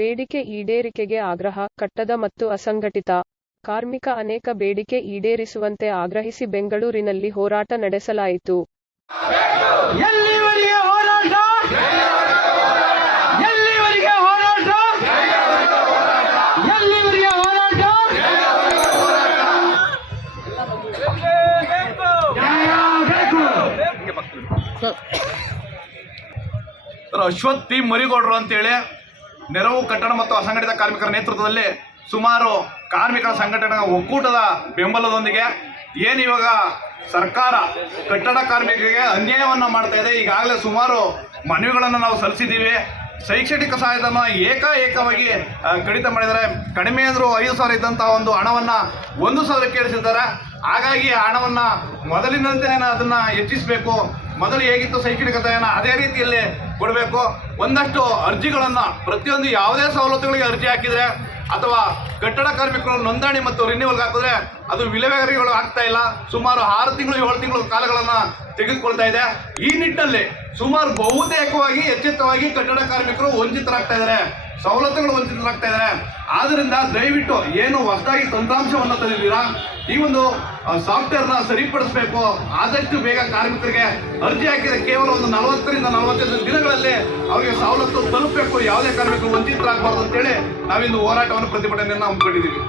ಬೇಡಿಕೆ ಈಡೇರಿಕೆಗೆ ಆಗ್ರಹ ಕಟ್ಟದ ಮತ್ತು ಅಸಂಘಟಿತ. ಕಾರ್ಮಿಕ ಅನೇಕ ಬೇಡಿಕೆ ಈಡೇರಿಸುವಂತೆ ಆಗ್ರಹಿಸಿ ಬೆಂಗಳೂರಿನಲ್ಲಿ ಹೋರಾಟ ನಡೆಸಲಾಯಿತು. ಅಶ್ವಥ್ ಮರಿಗೌಡರು ಅಂತೇಳಿ ನೆರವು ಕಟ್ಟಡ ಮತ್ತು ಅಸಂಘಟಿತ ಕಾರ್ಮಿಕರ ನೇತೃತ್ವದಲ್ಲಿ ಸುಮಾರು ಕಾರ್ಮಿಕರ ಸಂಘಟನೆಗಳ ಒಕ್ಕೂಟದ ಬೆಂಬಲದೊಂದಿಗೆ ಏನು ಇವಾಗ ಸರ್ಕಾರ ಕಟ್ಟಡ ಕಾರ್ಮಿಕರಿಗೆ ಅನ್ಯಾಯವನ್ನು ಮಾಡ್ತಾ ಇದೆ, ಈಗಾಗಲೇ ಸುಮಾರು ಮನವಿಗಳನ್ನು ನಾವು ಸಲ್ಲಿಸಿದ್ದೀವಿ. ಶೈಕ್ಷಣಿಕ ಸಹಾಯಧನ ಏಕಾಏಕವಾಗಿ ಕಡಿತ ಮಾಡಿದರೆ ಕಡಿಮೆ ಅಂದರೂ ಐದು ಸಾವಿರ ಇದ್ದಂಥ ಒಂದು ಹಣವನ್ನು ಒಂದು ಸಾವಿರ ಕೇಳಿಸಿದ್ದಾರೆ ಹಾಗಾಗಿ ಆ ಹಣವನ್ನು ಮೊದಲಿನಂತೆ ಅದನ್ನು ಹೆಚ್ಚಿಸಬೇಕು. ಮೊದಲು ಹೇಗಿತ್ತು ಶೈಕ್ಷಣಿಕ ಸಹಾಯನ? ಅದೇ ರೀತಿಯಲ್ಲಿ ಕೊಡಬೇಕು. ಒಂದಷ್ಟು ಅರ್ಜಿಗಳನ್ನು ಪ್ರತಿಯೊಂದು ಯಾವುದೇ ಸವಲತ್ತುಗಳಿಗೆ ಅರ್ಜಿ ಹಾಕಿದರೆ ಅಥವಾ ಕಟ್ಟಡ ಕಾರ್ಮಿಕರು ನೋಂದಣಿ ಮತ್ತು ರಿನ್ಯೂವಲ್ಗೆ ಹಾಕಿದ್ರೆ ಅದು ವಿಲೇವಾರಿಗಳು ಆಗ್ತಾ ಇಲ್ಲ. ಸುಮಾರು ಆರು ತಿಂಗಳು, ಏಳು ತಿಂಗಳು ಕಾಲಗಳನ್ನು ತೆಗೆದುಕೊಳ್ತಾ ಇದೆ. ಈ ನಿಟ್ಟಿನಲ್ಲಿ ಸುಮಾರು ಬಹುತೇಕವಾಗಿ ಎಚ್ಚೆತ್ತವಾಗಿ ಕಟ್ಟಡ ಕಾರ್ಮಿಕರು ವಂಚಿತರಾಗ್ತಾ ಇದ್ದಾರೆ ಸವಲತ್ತುಗಳು ವಂಚಿತರಾಗ್ತಾ ಇದ್ದಾರೆ ಆದ್ದರಿಂದ ದಯವಿಟ್ಟು ಏನು ಹೊಸದಾಗಿ ತಂತ್ರಾಂಶವನ್ನು ತಂದಿದ್ದೀರಾ? ಈ ಒಂದು ಸಾಫ್ಟ್ವೇರ್ನ ಸರಿಪಡಿಸಬೇಕು. ಆದಷ್ಟು ಬೇಗ ಕಾರ್ಮಿಕರಿಗೆ ಅರ್ಜಿ ಹಾಕಿದ ಕೇವಲ ಒಂದು ನಲವತ್ತರಿಂದ ನಲವತ್ತೈದು ದಿನಗಳಲ್ಲಿ ಅವರಿಗೆ ಸವಲತ್ತು ತಲುಪಬೇಕು. ಯಾವುದೇ ಕಾರ್ಮಿಕರು ವಂಚಿತರಾಗಬಾರ್ದು ಅಂತೇಳಿ ನಾವಿಂದು ಹೋರಾಟವನ್ನು ಪ್ರತಿಭಟನೆಯನ್ನು ಹಮ್ಮಿಕೊಂಡಿದ್ದೀವಿ.